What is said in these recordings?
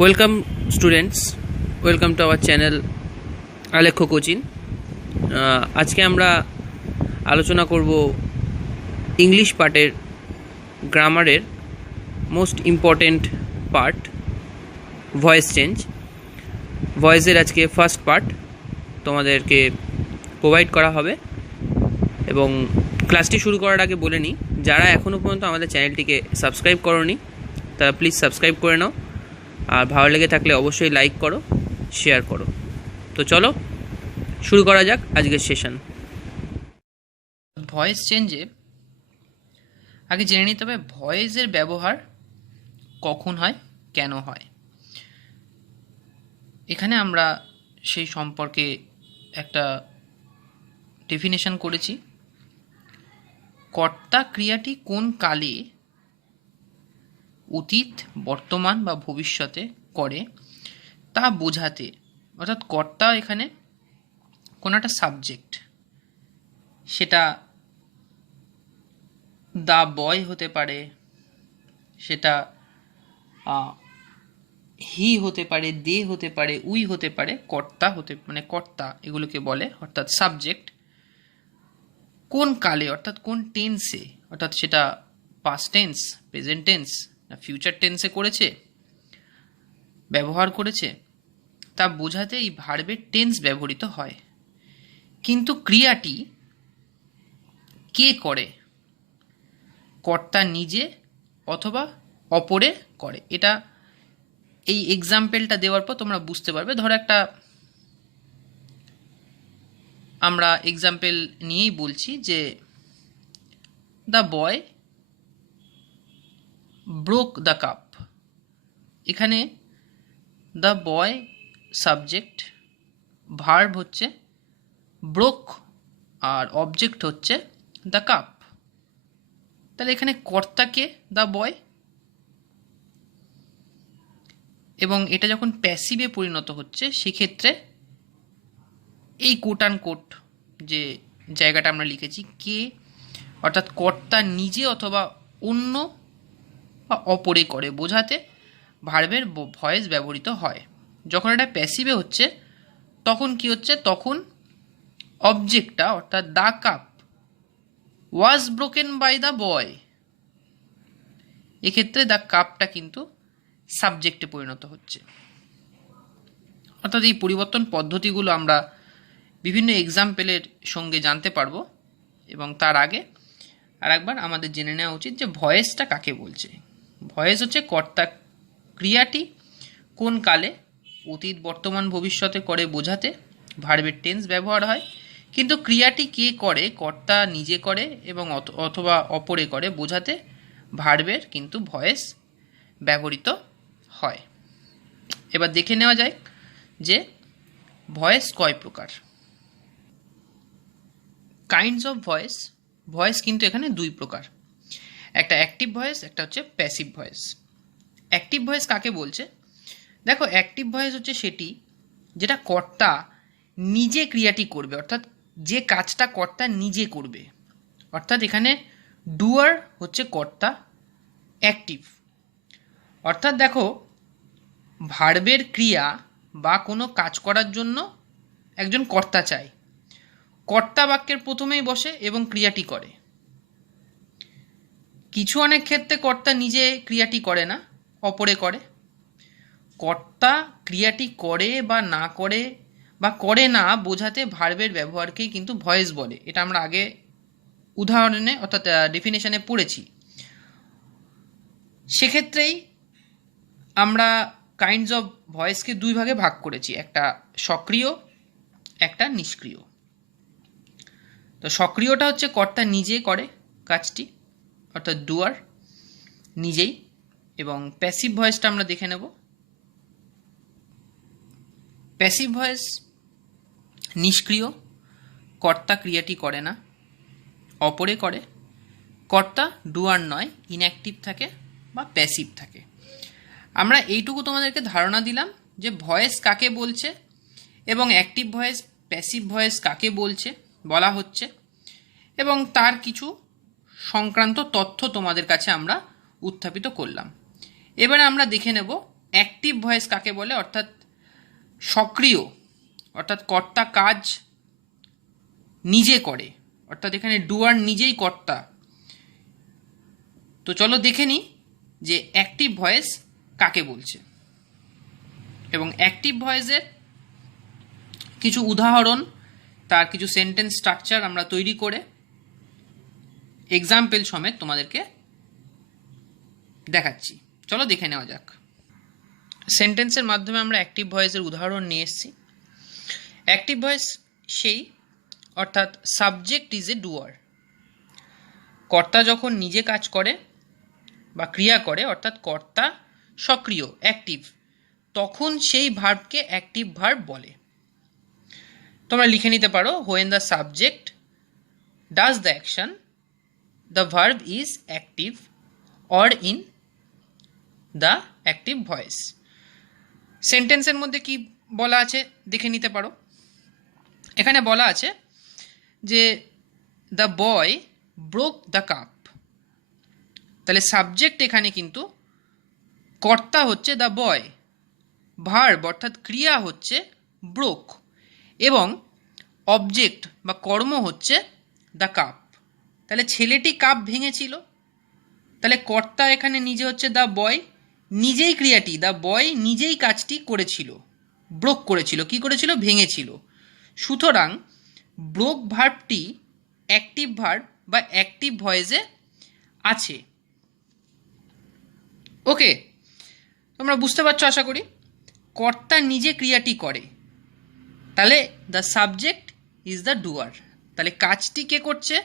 Welcome students, welcome to our channel Alekhya coaching. আজকে আমরা আলোচনা করব ইংলিশ পার্টের গ্রামারের most important part, voice change. ভয়েসের আজকে ফার্স্ট পার্ট তোমাদেরকে প্রোভাইড করা হবে। এবং ক্লাসটি শুরু করার আগে বলে নিই, যারা এখনও পর্যন্ত আমাদের চ্যানেলটিকে সাবস্ক্রাইব করোনি তারা প্লিজ সাবস্ক্রাইব করে নাও, আর ভালো লেগে থাকলে অবশ্যই লাইক করো, শেয়ার করো। তো চলো শুরু করা যাক আজকের সেশন। ভয়েস চেঞ্জে আগে জেনে নিতে হবে ভয়েসের ব্যবহার কখন হয়, কেন হয়। এখানে আমরা সেই সম্পর্কে একটা ডেফিনেশন করেছি। কর্তা ক্রিয়াটি কোন কালে, অতীত, বর্তমান বা ভবিষ্যতে করে তা বোঝাতে, অর্থাৎ কর্তা এখানে কোনো একটা সাবজেক্ট, সেটা দ্য বয় হতে পারে, সেটা হি হতে পারে, দে হতে পারে, উই হতে পারে, কর্তা হতে মানে কর্তা এগুলোকে বলে, অর্থাৎ সাবজেক্ট কোন কালে অর্থাৎ কোন টেন্সে, অর্থাৎ সেটা পাস্ট টেন্স, প্রেজেন্ট টেন্স না ফিউচার টেন্সে করেছে, ব্যবহার করেছে, তা বোঝাতে এই ভার্বের টেন্স ব্যবহৃত হয়। কিন্তু ক্রিয়াটি কে করে, কর্তা নিজে অথবা অপরে করে। এটা এই এক্সাম্পলটা দেওয়ার পর তোমরা বুঝতে পারবে। ধরো একটা আমরা এক্সাম্পল নিয়েই বলছি যে the boy broke the cup. এখানে দ্য বয় সাবজেক্ট, ভার্ব হচ্ছে ব্রোক, আর অবজেক্ট হচ্ছে দ্য কাপ। তাহলে এখানে কর্তাকে দ্য বয়, এবং এটা যখন প্যাসিভে পরিণত হচ্ছে সেক্ষেত্রে এই কোট অ্যান্ড কোট যে জায়গাটা আমরা লিখেছি কে, অর্থাৎ কর্তা নিজে অথবা অন্য বা অপরে করে বোঝাতে ভার্বের ভয়েস ব্যবহৃত হয়। যখন এটা প্যাসিভে হচ্ছে তখন কি হচ্ছে, তখন অবজেক্টটা অর্থাৎ the cup was broken by the boy, এক্ষেত্রে দ্য কাপটা কিন্তু সাবজেক্টে পরিণত হচ্ছে। অর্থাৎ এই পরিবর্তন পদ্ধতিগুলো আমরা বিভিন্ন এক্সাম্পলের সঙ্গে জানতে পারবো। এবং তার আগে আর একবার আমাদের জেনে নেওয়া উচিত যে ভয়েসটা কাকে বলছে। ভয়েস হচ্ছে কর্তা ক্রিয়াটি কোন কালে, অতীত, বর্তমান, ভবিষ্যতে করে বোঝাতে ভার্বের টেন্স ব্যবহার হয়। কিন্তু ক্রিয়াটি কে করে, কর্তা নিজে করে এবং অথবা অপরে করে বোঝাতে ভার্বের কিন্তু ভয়েস ব্যবহৃত হয়। এবার দেখে নেওয়া যায় যে ভয়েস কয় প্রকার। কাইন্ডস অফ ভয়েস, ভয়েস কিন্তু এখানে দুই প্রকার, একটা অ্যাক্টিভ ভয়েস, একটা হচ্ছে প্যাসিভ ভয়েস। অ্যাক্টিভ ভয়েস কাকে বলছে? দেখো, অ্যাক্টিভ ভয়েস হচ্ছে সেটি যেটা কর্তা নিজে ক্রিয়াটি করবে, অর্থাৎ যে কাজটা কর্তা নিজে করবে। অর্থাৎ এখানে ডুয়ার হচ্ছে কর্তা, অ্যাক্টিভ। অর্থাৎ দেখো, ভার্বের ক্রিয়া বা কোনো কাজ করার জন্য একজন কর্তা চাই, কর্তা বাক্যের প্রথমেই বসে এবং ক্রিয়াটি করে। কিছু অনেক ক্ষেত্রে কর্তা নিজে ক্রিয়াটি করে না, অপরে করে। কর্তা ক্রিয়াটি করে বা না করে বা করে না বোঝাতে ভার্বের ব্যবহারকেই কিন্তু ভয়েস বলে। এটা আমরা আগে উদাহরণে অর্থাৎ ডেফিনেশনে পড়েছি। সেক্ষেত্রেই আমরা কাইন্ডস অফ ভয়েসকে দুই ভাগে ভাগ করেছি, একটা সক্রিয়, একটা নিষ্ক্রিয়। তো সক্রিয়টা হচ্ছে কর্তা নিজে করে কাজটি, অর্থাৎ ডুয়ার নিজেই। এবং প্যাসিভ ভয়েসটা আমরা দেখে নেব। প্যাসিভ ভয়েস নিষ্ক্রিয়, কর্তা ক্রিয়াটি করে না, অপরে করে। কর্তা ডুয়ার নয়, ইনঅ্যাক্টিভ থাকে বা প্যাসিভ থাকে। আমরা এইটুকু তোমাদেরকে ধারণা দিলাম যে ভয়েস কাকে বলছে এবং অ্যাক্টিভ ভয়েস, প্যাসিভ ভয়েস কাকে বলছে বলা হচ্ছে, এবং তার কিছু সংক্রান্ত তথ্য তোমাদের কাছে আমরা উত্থাপিত করলাম। এবারে আমরা দেখে নেব অ্যাক্টিভ ভয়েস কাকে বলে, অর্থাৎ সক্রিয়, অর্থাৎ কর্তা কাজ নিজে করে, অর্থাৎ এখানে ডুয়ার নিজেই কর্তা। তো চলো দেখে নিই যে অ্যাক্টিভ ভয়েস কাকে বলছে, এবং অ্যাক্টিভ ভয়েসের কিছু উদাহরণ, তার কিছু সেন্টেন্স স্ট্রাকচার আমরা তৈরি করে এক্সাম্পল সমেত তোমাদেরকে দেখাচ্ছি। চলো দেখে নেওয়া যাক। সেন্টেন্সের মাধ্যমে আমরা অ্যাক্টিভ ভয়েসের উদাহরণ নিয়ে এসেছি। অ্যাক্টিভ ভয়েস সেই, অর্থাৎ সাবজেক্ট ইজ এ ডুয়ার। কর্তা যখন নিজে কাজ করে বা ক্রিয়া করে, অর্থাৎ কর্তা সক্রিয়, অ্যাক্টিভ, তখন সেই ভার্বকে অ্যাক্টিভ ভার্ব বলে। তোমরা লিখে নিতে পারো, when the subject does the action the verb is active or in the active voice. সেন্টেন্সের মধ্যে কি বলা আছে দেখে নিতে পারো। এখানে বলা আছে যে the boy broke the cup. তাহলে সাবজেক্ট এখানে কিন্তু কর্তা হচ্ছে দ্য বয়, ভার্ব অর্থাৎ ক্রিয়া হচ্ছে ব্রোক, এবং অবজেক্ট বা কর্ম হচ্ছে দ্য কাপ। তাহলে ছেলেটি কাপ ভেঙেছিল, তাহলে কর্তা এখানে নিজে হচ্ছে দ্য বয়, নিজেই ক্রিয়াটি, দ্য বয় নিজেই কাজটি করেছিল, ব্রোক করেছিল, কি করেছিল, ভেঙেছিল। সুতরাং ব্রোক ভার্বটি অ্যাক্টিভ ভার্ব বা অ্যাক্টিভ ভয়েসে আছে। ওকে, তোমরা বুঝতে পারছো আশা করি। কর্তা নিজে ক্রিয়াটি করে, তাহলে দ্য সাবজেক্ট ইজ দ্য ডুয়ার। তাহলে কাজটি কে করছে,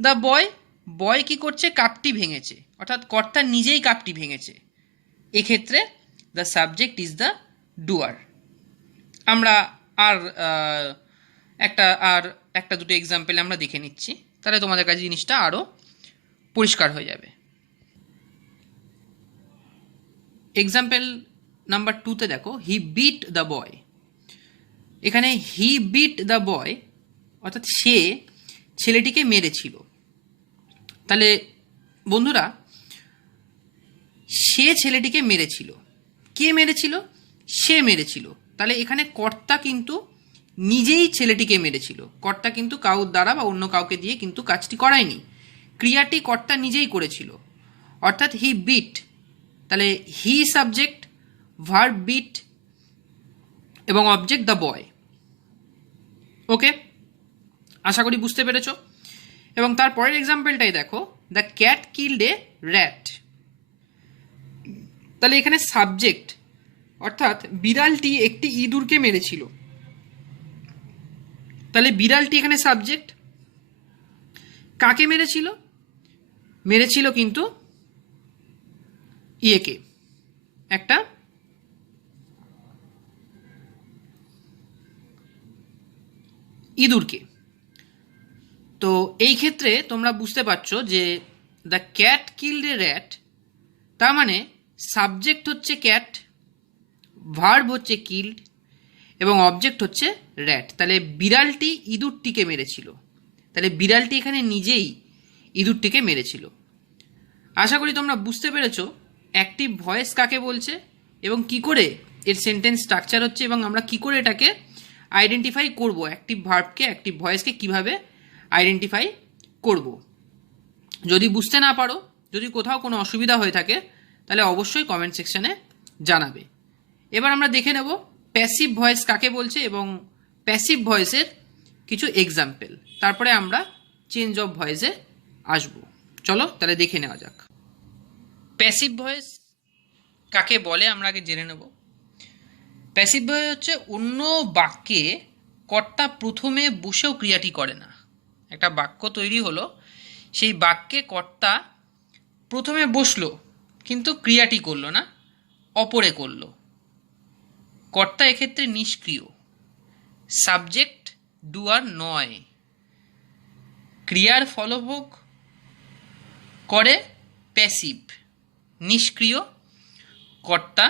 দ্য বয়, বয় কি করছে, কাপটি ভেঙেছে, অর্থাৎ কর্তা নিজেই কাপটি ভেঙেছে। এক্ষেত্রে দ্য সাবজেক্ট ইজ দ্য ডুয়ার। আমরা আর একটা দুটো এক্সাম্পল আমরা দেখে নিচ্ছি, তাহলে তোমাদের কাছে জিনিসটা আরও পরিষ্কার হয়ে যাবে। এক্সাম্পল নাম্বার 2তে দেখো, হি বিট দ্য বয়। এখানে হি বিট দ্য বয় অর্থাৎ সে ছেলেটিকে মেরেছিল। তাহলে বন্ধুরা, সে ছেলেটিকে মেরেছিল, কে মেরেছিল, সে মেরেছিল। তাহলে এখানে কর্তা কিন্তু নিজেই ছেলেটিকে মেরেছিল, কর্তা কিন্তু কাউর দ্বারা বা অন্য কাউকে দিয়ে কিন্তু কাজটি করায়নি, ক্রিয়াটি কর্তা নিজেই করেছিল, অর্থাৎ হি বিট। তাহলে হি সাবজেক্ট, ভার্ব বিট এবং অবজেক্ট দ্য বয়। ওকে, আশা করি বুঝতে পেরেছ। এবং তারপরের এক্সাম্পলটাই দেখো, the cat killed a rat. তাহলে এখানে সাবজেক্ট অর্থাৎ বিড়ালটি একটি ইঁদুরকে মেরেছিল। তাহলে বিড়ালটি এখানে সাবজেক্ট, কাকে মেরেছিল, মেরেছিল কিন্তু ইয়েকে, একটা ইঁদুরকে। তো এই ক্ষেত্রে তোমরা বুঝতে পারছো যে the cat killed a rat, তার মানে সাবজেক্ট হচ্ছে ক্যাট, ভার্ব হচ্ছে কিল্ড এবং অবজেক্ট হচ্ছে র্যাট। তাহলে বিড়ালটি ইঁদুরটিকে মেরেছিল, তাহলে বিড়ালটি এখানে নিজেই ইঁদুরটিকে মেরেছিল। আশা করি তোমরা বুঝতে পেরেছো অ্যাক্টিভ ভয়েস কাকে বলছে এবং কি করে এর সেন্টেন্স স্ট্রাকচার হচ্ছে, এবং আমরা কি করে এটাকে আইডেন্টিফাই করব, অ্যাক্টিভ ভার্বকে, অ্যাক্টিভ ভয়েসকে কিভাবে আইডেন্টিফাই করব। যদি বুঝতে না পারো, যদি কোথাও কোনো অসুবিধা হয়ে থাকে, তাহলে অবশ্যই কমেন্ট সেকশানে জানাবে। এবার আমরা দেখে নেব প্যাসিভ ভয়েস কাকে বলছে এবং প্যাসিভ ভয়েসের কিছু এক্সাম্পল, তারপরে আমরা চেঞ্জ অফ ভয়েসে আসব। চলো তাহলে দেখে নেওয়া যাক। প্যাসিভ ভয়েস কাকে বলে আমরা আগে জেনে নেব। প্যাসিভ ভয়েস হচ্ছে অন্য বাক্যে কর্তা প্রথমে বসেও ক্রিয়াটি করে না। একটা বাক্য তৈরি হলো, সেই বাক্যে কর্তা প্রথমে বসলো কিন্তু ক্রিয়াটি করলো না, অপরে করলো। কর্তা এক্ষেত্রে নিষ্ক্রিয়, সাবজেক্ট ডুয়ার নয়, ক্রিয়ার ফলভোগ করে প্যাসিভ, নিষ্ক্রিয়, কর্তা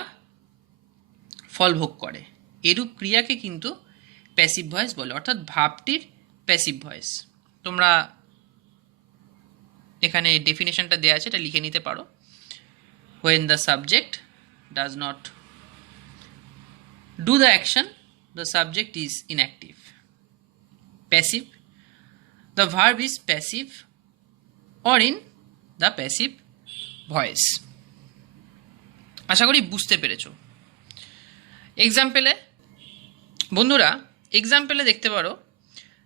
ফলভোগ করে। এরূপ ক্রিয়াকে কিন্তু প্যাসিভ ভয়েস বলে, অর্থাৎ ভাবটির প্যাসিভ ভয়েস। তোমরা এখানে ডেফিনেশনটা দেওয়া আছে, এটা লিখে নিতে পারো। When the subject does not do the action, the subject is inactive. Passive, the verb is passive or in the passive voice. আশা করি বুঝতে পেরেছো। এক্সাম্পলে বন্ধুরা, এক্সাম্পলে দেখতে পারো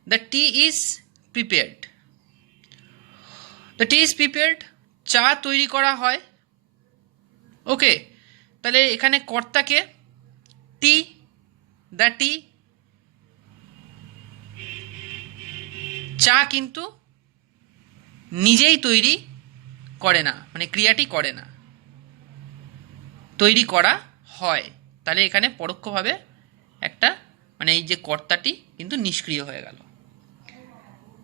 the T is prepared. The T is prepared, চা তৈরি করা হয়। ওকে, তাহলে এখানে কর্তাকে টি, দ্য টি। চা কিন্তু নিজেই তৈরি করে না, মানে ক্রিয়াটি করে না, তৈরি করা হয়। তাহলে এখানে পরোক্ষভাবে একটা মানে এই যে কর্তাটি কিন্তু নিষ্ক্রিয় হয়ে গেল।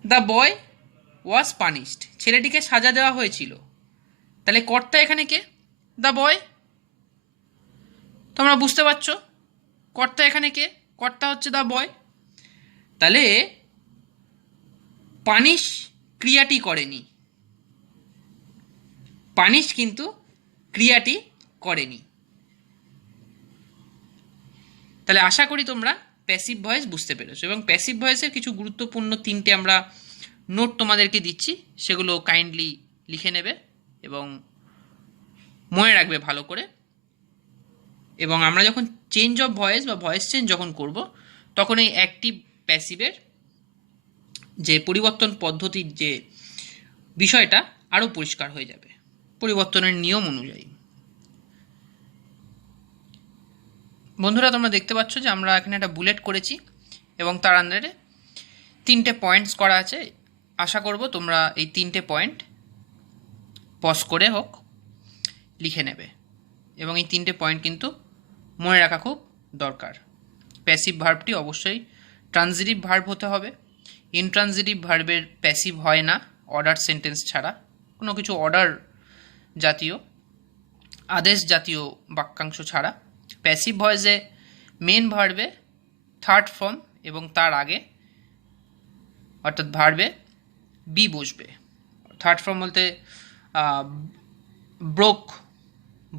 দ্য বয় ওয়াজ পানিশড, ছেলেটিকে সাজা দেওয়া হয়েছিল। তাহলে কর্তা এখানে কে? The boy. তোমরা বুঝতে পারছো কর্তা এখানে কে? কর্তা হচ্ছে দ্য বয়। তাহলে পানিশ ক্রিয়াটি করেনি, পানিশ কিন্তু ক্রিয়াটি করেনি। তাহলে আশা করি তোমরা প্যাসিভ ভয়েস বুঝতে পেরেছো, এবং প্যাসিভ ভয়েসের কিছু গুরুত্বপূর্ণ 3টে আমরা নোট তোমাদেরকে দিচ্ছি, সেগুলো কাইন্ডলি লিখে নেবে এবং মনে রাখবে ভালো করে। এবং আমরা যখন চেঞ্জ অফ ভয়েস বা ভয়েস চেঞ্জ যখন করব, তখন এই অ্যাক্টিভ প্যাসিভের যে পরিবর্তন পদ্ধতির যে বিষয়টা আরও পরিষ্কার হয়ে যাবে পরিবর্তনের নিয়ম অনুযায়ী। বন্ধুরা, তোমরা দেখতে পাচ্ছ যে আমরা এখানে একটা বুলেট করেছি এবং তার আন্ডারে 3টে পয়েন্টস করা আছে। আশা করব তোমরা এই 3টে পয়েন্ট পজ করে হোক লিখে নেবে, এবং এই 3টে পয়েন্ট কিন্তু মনে রাখা খুব দরকার। প্যাসিভ ভার্বটি অবশ্যই ট্রানজিটিভ ভার্ব হতে হবে। ইনট্রানজিটিভ ভার্বের প্যাসিভ হয় না অর্ডার সেন্টেন্স ছাড়া, কোনো কিছু অর্ডার জাতীয় আদেশ জাতীয় বাক্যাংশ ছাড়া। প্যাসিভ ভয়েসে মেন ভার্বে থার্ড ফর্ম এবং তার আগে অর্থাৎ ভার্বে বি বসবে। থার্ড ফর্ম বলতে ব্রোক,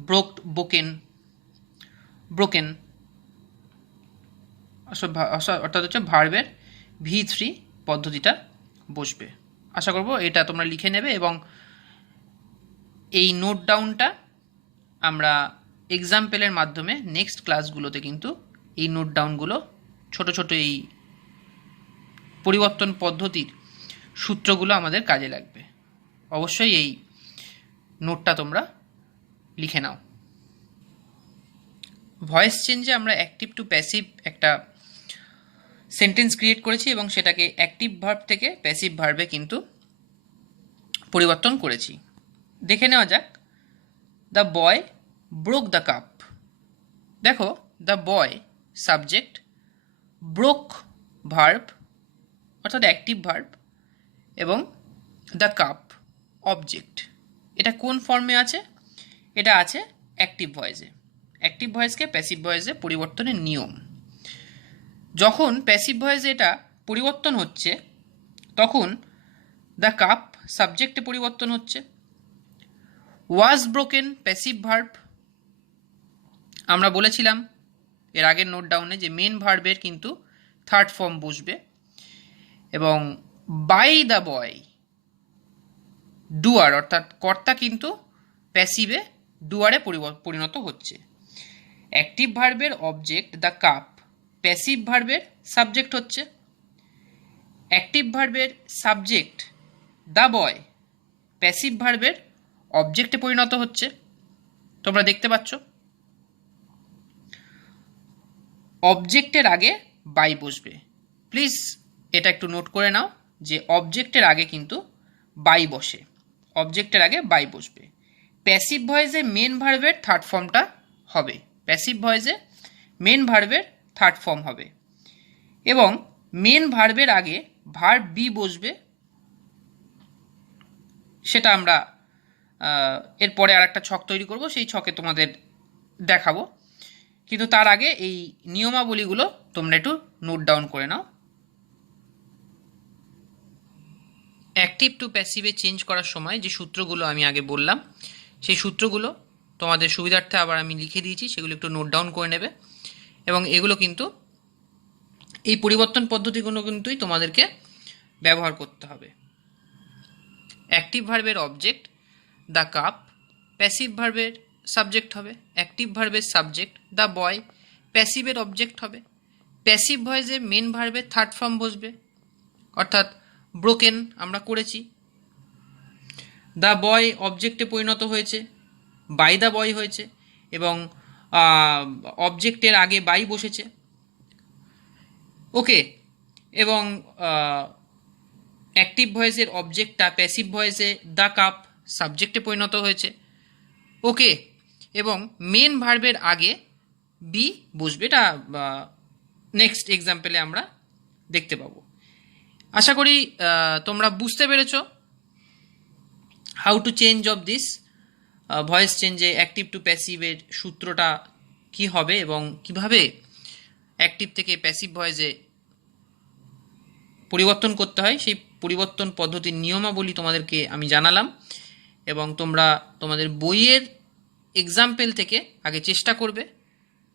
ব্রোকড, বোকেন, ব্রোকেন, অর্থাৎ হচ্ছে ভার্বের V3 পদ্ধতিটা বসবে। আশা করব এটা তোমরা লিখে নেবে, এবং এই নোট ডাউনটা আমরা এক্সাম্পলের মাধ্যমে নেক্সট ক্লাসগুলোতে কিন্তু এই নোট ডাউনগুলো ছোট ছোট এই পরিবর্তন পদ্ধতির সূত্রগুলো আমাদের কাজে লাগবে। অবশ্যই এই নোটটা তোমরা লিখে নাও। ভয়েস চেঞ্জে আমরা অ্যাক্টিভ টু প্যাসিভ একটা সেন্টেন্স ক্রিয়েট করেছি এবং সেটাকে অ্যাক্টিভ ভার্ব থেকে প্যাসিভ ভার্বে কিন্তু পরিবর্তন করেছি। দেখে নেওয়া যাক। The boy broke the cup. দেখো, the boy subject, broke verb অর্থাৎ অ্যাক্টিভ ভার্ব, এবং দ্য কাপ অবজেক্ট। এটা কোন ফর্মে আছে? এটা আছে অ্যাক্টিভ ভয়েসে। অ্যাক্টিভ ভয়েসকে প্যাসিভ ভয়েসে পরিবর্তনের নিয়ম। যখন প্যাসিভ ভয়েসে এটা পরিবর্তন হচ্ছে, তখন দ্য কাপ সাবজেক্টে পরিবর্তন হচ্ছে। Was broken passive verb. আমরা বলেছিলাম এর আগের নোট ডাউনে যে মেন ভার্বের কিন্তু থার্ড ফর্ম বসবে, এবং বাই দ্য বয় ডুয়ার অর্থাৎ কর্তা কিন্তু প্যাসিভে ডুয়ারে পরিণত হচ্ছে। অ্যাক্টিভ ভার্বের অবজেক্ট দ্য কাপ প্যাসিভ ভার্বের সাবজেক্ট হচ্ছে। অ্যাক্টিভ ভার্বের সাবজেক্ট দ্য বয় প্যাসিভ ভার্বের অবজেক্টে পরিণত হচ্ছে। তোমরা দেখতে পাচ্ছ অবজেক্টের আগে বাই বসবে। প্লিজ এটা একটু নোট করে নাও যে অবজেক্টের আগে কিন্তু বাই বসে, অবজেক্টের আগে বাই বসবে। প্যাসিভ ভয়েসে মেন ভার্বের থার্ড ফর্মটা হবে, প্যাসিভ ভয়েসে মেন ভার্বের থার্ড ফর্ম হবে, এবং মেন ভার্বের আগে ভার্ব বি বসবে। সেটা আমরা এরপরে আর একটা ছক তৈরি করব, সেই ছকে তোমাদের দেখাবো, কিন্তু তার আগে এই নিয়মাবলীগুলো তোমরা একটু নোট ডাউন করে নাও। অ্যাক্টিভ টু প্যাসিভে চেঞ্জ করার সময় যে সূত্রগুলো আমি আগে বললাম, সেই সূত্রগুলো তোমাদের সুবিধার্থে আবার আমি লিখে দিয়েছি, সেগুলো একটু নোট ডাউন করে নেবে এবং এগুলো কিন্তু এই পরিবর্তন পদ্ধতিগুলো কিন্তুই তোমাদেরকে ব্যবহার করতে হবে। অ্যাক্টিভ ভার্বের অবজেক্ট দ্য কাপ, প্যাসিভ ভার্বের সাবজেক্ট হবে। অ্যাক্টিভ ভার্বের সাবজেক্ট দ্য বয়, প্যাসিভের অবজেক্ট হবে। প্যাসিভ ভয়েসে মেন ভার্বের থার্ড ফর্ম বসবে, অর্থাৎ ব্রোকেন আমরা করেছি। দ্য বয় অবজেক্টে পরিণত হয়েছে, বাই দ্য বয় হয়েছে, এবং অবজেক্টের আগে বাই বসেছে। ওকে, এবং অ্যাক্টিভ ভয়েসের অবজেক্টটা প্যাসিভ ভয়েসে দ্য কাপ সাবজেক্টে পরিণত হয়েছে। ওকে, এবং মেন ভার্বের আগে বি বসবে, এটা নেক্সট এক্সাম্পলে আমরা দেখতে পাবো। আশা করি তোমরা বুঝতে পেরেছো how to change of this voice চেঞ্জে অ্যাক্টিভ টু প্যাসিভের সূত্রটা কি হবে এবং কিভাবে অ্যাক্টিভ থেকে প্যাসিভ ভয়েসে পরিবর্তন করতে হয়, সেই পরিবর্তন পদ্ধতির নিয়মাবলী তোমাদেরকে আমি জানালাম। এবং তোমরা তোমাদের বইয়ের এক্সাম্পল থেকে আগে চেষ্টা করবে,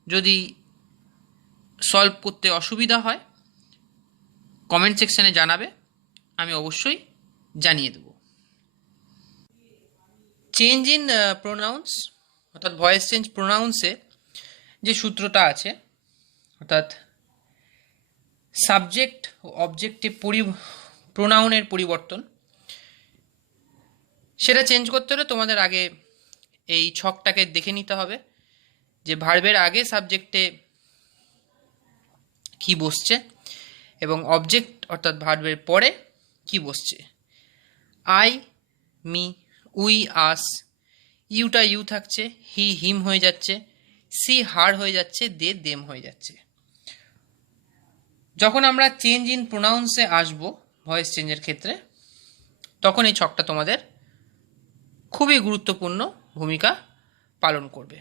যদি সলভ করতে অসুবিধা হয় কমেন্ট সেকশানে জানাবে, আমি অবশ্যই জানিয়ে দেব। চেঞ্জ ইন প্রোনাউন্স অর্থাৎ ভয়েস চেঞ্জ প্রোনাউন্সে যে সূত্রটা আছে, অর্থাৎ সাবজেক্ট ও অবজেক্টে প্রোনাউনের পরিবর্তন, সেটা চেঞ্জ করতে হলে তোমাদের আগে এই ছকটাকে দেখে নিতে হবে যে ভার্বের আগে সাবজেক্টে কি বসছে এবং অবজেক্ট অর্থাৎ ভার্বের পরে কি বসছে। আই, মি, উই, আস, ইউটা ইউ থাকছে, হি হিম হয়ে যাচ্ছে, সি হার হয়ে যাচ্ছে, দে দেম হয়ে যাচ্ছে। যখন আমরা চেঞ্জ ইন প্রোনাউন্সে আসব ভয়েস চেঞ্জের ক্ষেত্রে, তখন এই ছকটা তোমাদের খুবই গুরুত্বপূর্ণ ভূমিকা পালন করবে।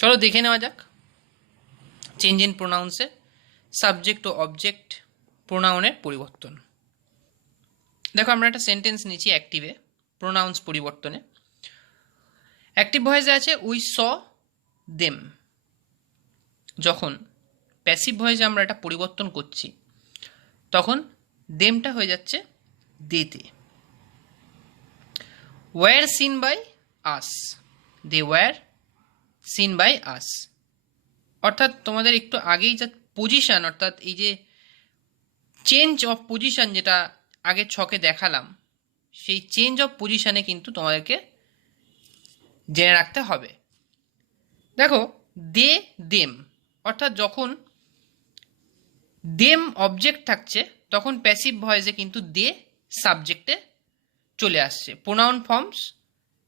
চলো দেখে নেওয়া যাক চেঞ্জ ইন প্রোনাউন্সে সাবজেক্ট ও অবজেক্ট প্রোনাউনের পরিবর্তন। দেখো আমরা একটা সেন্টেন্স নিচ্ছি অ্যাক্টিভে প্রোনাউন্স পরিবর্তনে। অ্যাক্টিভ ভয়েসে আছে উই স দেম। যখন প্যাসিভ ভয়েসে আমরা এটা পরিবর্তন করছি, তখন দেমটা হয়ে যাচ্ছে দেতে। Were seen by us, they were seen by us. অর্থাৎ তোমাদের একটু আগেই যা পজিশন, অর্থাৎ এই যে চেঞ্জ অফ পজিশন যেটা আগের ছকে দেখালাম, সেই চেঞ্জ অফ পজিশনে কিন্তু তোমাদেরকে জেনে রাখতে হবে। দেখো দে দেম, অর্থাৎ যখন দেম অবজেক্ট থাকছে তখন প্যাসিভ ভয়েসে কিন্তু দে সাবজেক্টে চলে আসছে, প্রোনাউন ফর্মস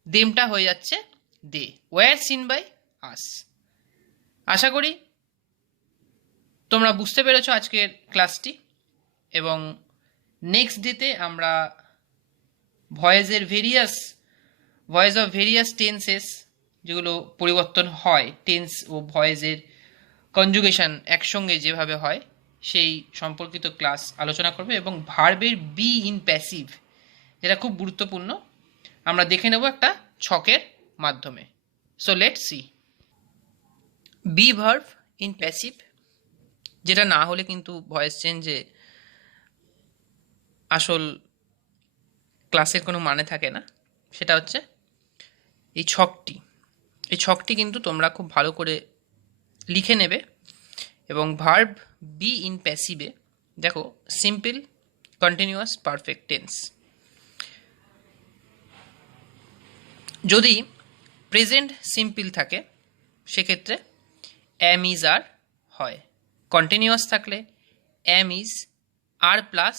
দেমটা হয়ে যাচ্ছে they. Were seen by us. আশা করি তোমরা বুঝতে পেরেছো আজকের ক্লাসটি, এবং নেক্সট ডেতে আমরা ভয়েস অফ ভেরিয়াস টেন্সেস যেগুলো পরিবর্তন হয়, টেন্স ও ভয়েসের কনজুগেশন একসঙ্গে যেভাবে হয় সেই সম্পর্কিত ক্লাস আলোচনা করবে, এবং ভার্বের বি ইন প্যাসিভ যেটা খুব গুরুত্বপূর্ণ আমরা দেখে নেব একটা ছকের মাধ্যমে। So let's see. Be verb in passive, যেটা না হলে কিন্তু ভয়েস চেঞ্জে আসল ক্লাসের কোনো মানে থাকে না, সেটা হচ্ছে এই ছকটি। এই ছকটি কিন্তু তোমরা খুব ভালো করে লিখে নেবে। এবং ভার্ব বি ইন প্যাসিভে দেখো সিম্পল, কন্টিনিউয়াস, পারফেক্ট টেন্স। যদি প্রেজেন্ট সিম্পল থাকে সেক্ষেত্রে এম ইজ আর হয়। কন্টিনিউয়াস থাকলে am is are plus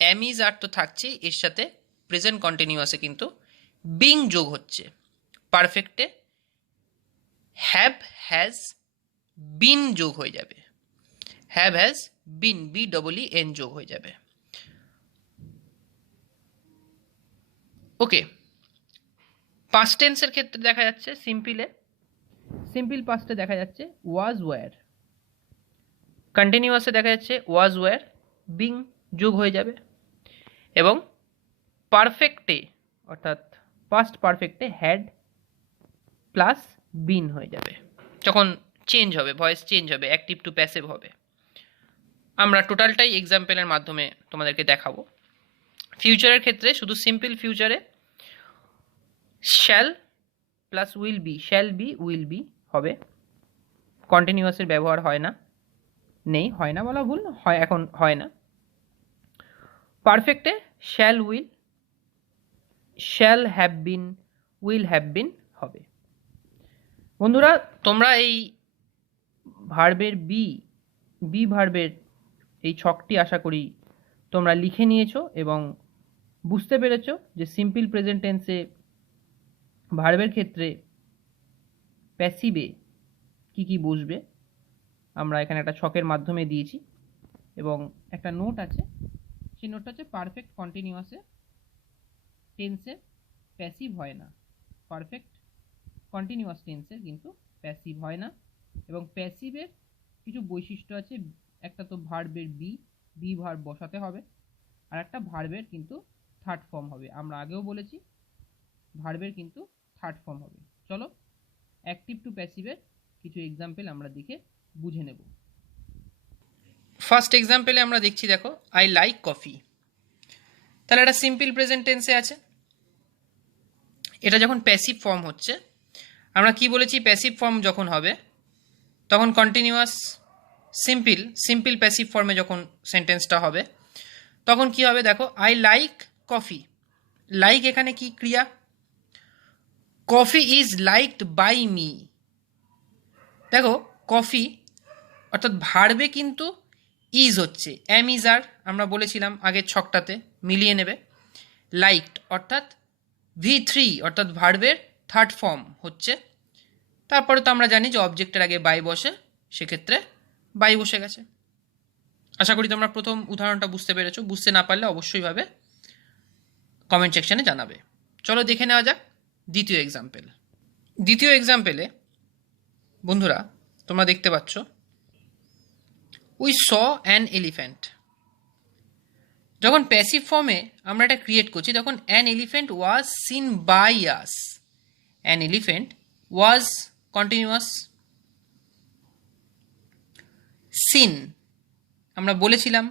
am is are তো থাকছে, এর সাথে প্রেজেন্ট কন্টিনিউয়াসে কিন্তু বিং যোগ হচ্ছে। পারফেক্টে হ্যাভ হ্যাজ বিন যোগ হয়ে যাবে, have has been B double E N যোগ হয়ে যাবে। ওকে, পাস্ট টেন্সের ক্ষেত্রে দেখা যাচ্ছে সিম্পল পাস্টে দেখা যাচ্ছে ওয়াজ ওয়্যার, কন্টিনিউয়াসে দেখা যাচ্ছে ওয়াজ ওয়্যার বিং যোগ হয়ে যাবে, এবং পারফেক্টে অর্থাৎ পাস্ট পারফেক্টে হ্যাড প্লাস বিন হয়ে যাবে। যখন চেঞ্জ হবে, ভয়েস চেঞ্জ হবে, অ্যাক্টিভ টু প্যাসিভ হবে। আমরা টোটালটাই এক্সাম্পলের মাধ্যমে তোমাদেরকে দেখাবো। ফিউচারের ক্ষেত্রে শুধু সিম্পল ফিউচারে shall plus will be, shall be will be হবে, কন্টিনিউয়াসের ব্যবহার হয় না, নেই, হয় না বলা ভুল, হয়, এখন হয় না। পারফেক্টে shall will, shall have been, will have been হবে। বন্ধুরা তোমরা এই ভার্বের বি ভার্বের এই ছকটি আশা করি তোমরা লিখে নিয়েছো এবং বুঝতে পেরেছো যে সিম্পল প্রেজেন্ট টেন্সে ভার্বের ক্ষেত্রে প্যাসিভে কি কি বসবে আমরা এখানে একটা ছকের মাধ্যমে দিয়েছি এবং একটা নোট আছে, সেই নোটটা হচ্ছে পারফেক্ট কন্টিনিউয়াসে টেন্সে প্যাসিভ হয় না, পারফেক্ট কন্টিনিউয়াস টেন্সের কিন্তু প্যাসিভ হয় না। এবং প্যাসিভের কিছু বৈশিষ্ট্য আছে, একটা তো ভার্বের বি ভার্ব বসাতে হবে, আর একটা ভার্বের কিন্তু থার্ড ফর্ম হবে। আমরা আগেও বলেছি ভার্বের কিন্তু থার্ড ফর্ম হবে। চলো অ্যাক্টিভ টু প্যাসিভের কিছু এক্সাম্পল আমরা দেখে বুঝে নেব। ফার্স্ট এক্সাম্পলে আমরা দেখছি, দেখো, আই লাইক কফি। তাহলে এটা সিম্পল প্রেজেন্ট টেন্সে আছে। এটা যখন প্যাসিভ ফর্ম হচ্ছে, আমরা কি বলেছি, প্যাসিভ ফর্ম যখন হবে তখন কন্টিনিউয়াস সিম্পল প্যাসিভ ফর্মে যখন সেন্টেন্সটা হবে তখন কি হবে, দেখো, আই লাইক কফি। লাইক এখানে কি ক্রিয়া, coffee is liked by me. দেখো কফি অর্থাৎ ভার্বে কিন্তু ইজ হচ্ছে, এম ইজ আর আমরা বলেছিলাম আগের ছকটাতে, মিলিয়ে নেবে। লাইকড অর্থাৎ V3 অর্থাৎ ভার্বের থার্ড ফর্ম হচ্ছে। তারপরে তো আমরা জানি যে অবজেক্টের আগে বাই বসে, সেক্ষেত্রে বাই বসে গেছে। আশা করি তোমরা প্রথম উদাহরণটা বুঝতে পেরেছো। বুঝতে না পারলে অবশ্যই ভাবে কমেন্ট সেকশনে জানাবে। চলো দেখে নেওয়া যাক দ্বিতীয় এক্সাম্পল। দ্বিতীয় এক্সাম্পলে বন্ধুরা তোমরা দেখতে পাচ্ছ, উই স অ্যান এলিফ্যান্ট। যখন প্যাসিভ ফর্মে আমরা এটা ক্রিয়েট করছি তখন an elephant was seen by us. An elephant was continuous, seen আমরা বলেছিলাম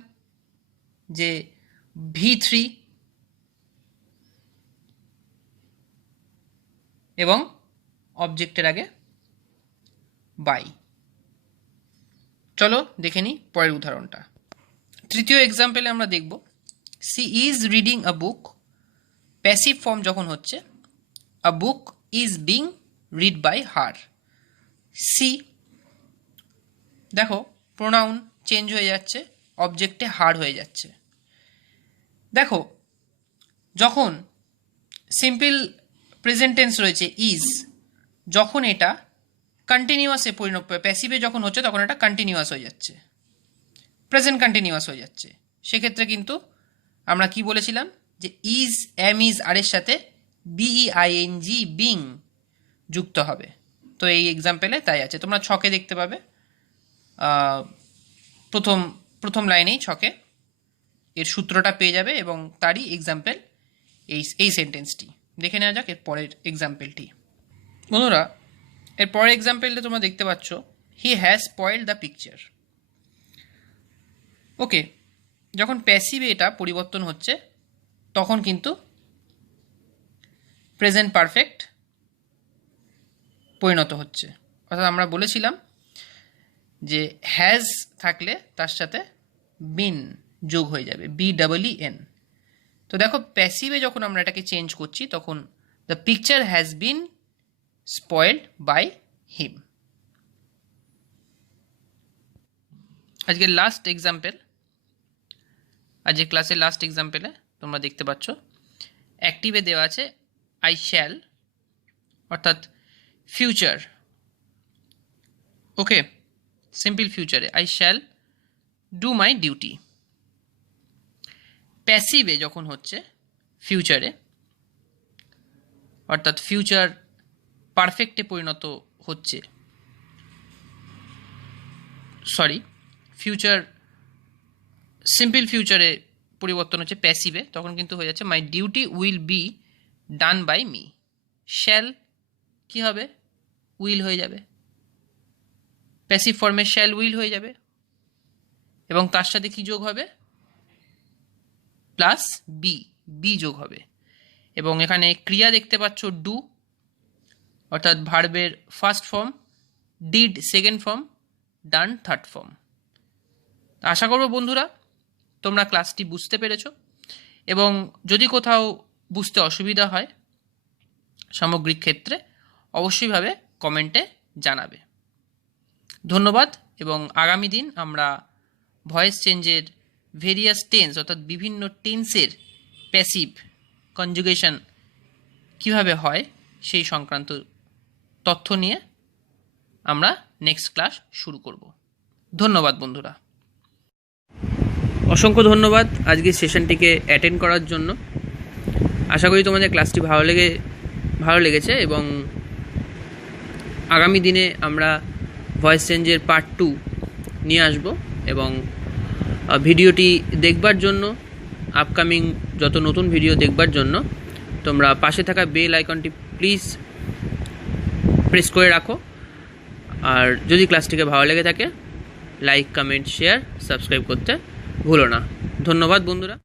যে V3 এবং অবজেক্টের আগে বাই। চলো দেখে নিই পরের উদাহরণটা। তৃতীয় এক্সাম্পলে আমরা দেখব, she is reading a book. Passive form যখন হচ্ছে, a book is being read by her. She, দেখো প্রোনাউন চেঞ্জ হয়ে যাচ্ছে, অবজেক্টে হার হয়ে যাচ্ছে। দেখো যখন সিম্পল প্রেজেন্ট টেন্স রয়েছে ইজ, যখন এটা কন্টিনিউয়াসে পরিণত, প্যাসিভে যখন হচ্ছে তখন এটা কন্টিনিউয়াস হয়ে যাচ্ছে, প্রেজেন্ট কন্টিনিউয়াস হয়ে যাচ্ছে। সেক্ষেত্রে কিন্তু আমরা কি বলেছিলাম যে ইজ, এম ইজ আর এর সাথে BEING বিং যুক্ত হবে। তো এই এক্সাম্পলে তাই আছে, তোমরা ছকে দেখতে পাবে, প্রথম লাইনেই ছকে এর সূত্রটা পেয়ে যাবে এবং তারই এক্সাম্পল এই সেন্টেন্সটি। দেখে নেওয়া যাক এর পরের এক্সাম্পলটি। বন্ধুরা এর পরের এক্সাম্পলটা তোমরা দেখতে পাচ্ছ, he has spoiled the picture. Okay, যখন প্যাসিভে এটা পরিবর্তন হচ্ছে তখন কিন্তু প্রেজেন্ট পারফেক্ট পরিণত হচ্ছে। অর্থাৎ আমরা বলেছিলাম যে হ্যাজ থাকলে তার সাথে বিন যোগ হয়ে যাবে, BEEN। তো দেখো প্যাসিভে যখন আমরা এটাকে চেঞ্জ করছি তখন the picture has been spoiled by him. আজকের লাস্ট এক্সাম্পল, আজকে ক্লাসের লাস্ট এক্সাম্পলে তোমরা দেখতে পাচ্ছ অ্যাক্টিভে দেওয়া আছে আই শ্যাল অর্থাৎ ফিউচার। ওকে, সিম্পল ফিউচারে I shall do my duty. প্যাসিভে যখন হচ্ছে ফিউচারে, অর্থাৎ ফিউচার পারফেক্টে পরিণত হচ্ছে, ফিউচার সিম্পল ফিউচারে পরিবর্তন হচ্ছে প্যাসিভে, তখন কিন্তু হয়ে যাচ্ছে my duty will be done by me. Shall কি হবে, উইল হয়ে যাবে। প্যাসিভ ফর্মে শ্যাল উইল হয়ে যাবে এবং তার সাথে কি যোগ হবে, প্লাস বি যোগ হবে। এবং এখানে ক্রিয়া দেখতে পাচ্ছ ডু, অর্থাৎ ভার্বের first form, did second form, done third form. আশা করব বন্ধুরা তোমরা ক্লাসটি বুঝতে পেরেছ, এবং যদি কোথাও বুঝতে অসুবিধা হয় সামগ্রিক ক্ষেত্রে অবশ্যইভাবে কমেন্টে জানাবে। ধন্যবাদ। এবং আগামী দিন আমরা ভয়েস চেঞ্জের ভেরিয়াস টেন্স অর্থাৎ বিভিন্ন টেন্সের প্যাসিভ কনজুগেশন কিভাবে হয় সেই সংক্রান্ত তথ্য নিয়ে আমরা নেক্সট ক্লাস শুরু করব। ধন্যবাদ বন্ধুরা। অসংখ্য ধন্যবাদ আজকের সেশনটিকে অ্যাটেন্ড করার জন্য। আশা করি তোমাদের ক্লাসটি ভালো লেগেছে এবং আগামী দিনে আমরা ভয়েস চেঞ্জের পার্ট 2 নিয়ে আসব। এবং ভিডিওটি দেখবার জন্য, আপকামিং যত নতুন ভিডিও দেখবার জন্য তোমরা পাশে থাকা বেল আইকনটি প্লিজ প্রেস করে রাখো। আর যদি ক্লাসটিকে ভালো লেগে থাকে লাইক, কমেন্ট, শেয়ার, সাবস্ক্রাইব করতে ভুলো না। ধন্যবাদ বন্ধুরা।